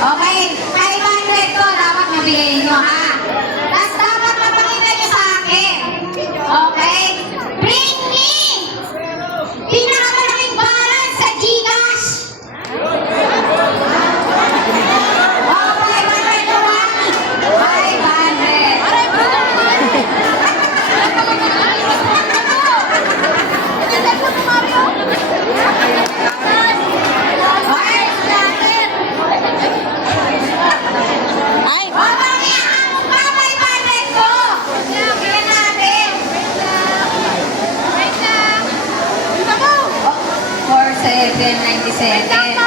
Okay, 500 to dapat mabigay nyo ha. Tapos dapat mapakita nyo sa akin. Okay? Bring me pinakamalaking balance sa Gcash. Oh, 500 to ha? 797.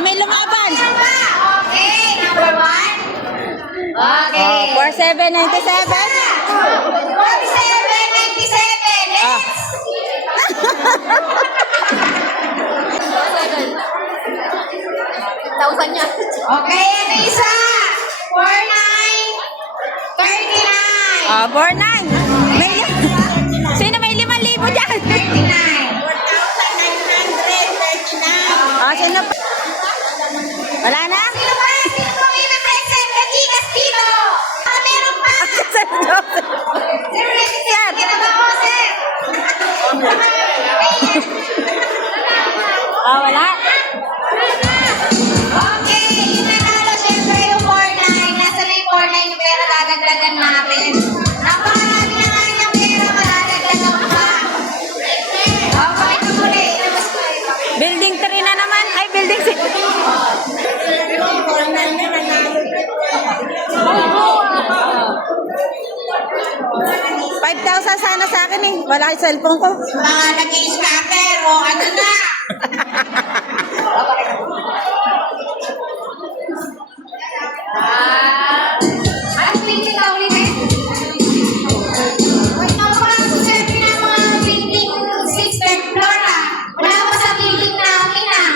May lumaban. Okay, number 1. Okay. 4797. 4797. Next. Tausan niya. Okay, ito isa. 4939. 49. May sino may 5,000 dyan? 39. Sino pa? Wala na? Sino pa? Sino pa may present na Gcash dito? Meron pa. Sir, kinabaho, sir. Wala. Okay, yung nanalo, syempre yung 49. Nasa na yung 49 yung pera dadagdagan natin. Napakarami na nga yung pera, madadagdagan pa. Okay, ito muli. Ilabas ko ito. Building 3 na naman. Ay, building 6. 5,000 sana sa akin eh. Wala yung cellphone ko. Mga nag-i-scatter, o ano na? Printing ka ulit eh? Wait, mapapasok ko sir, mga printing 6th floor ah. Wala pa sa building namin ah.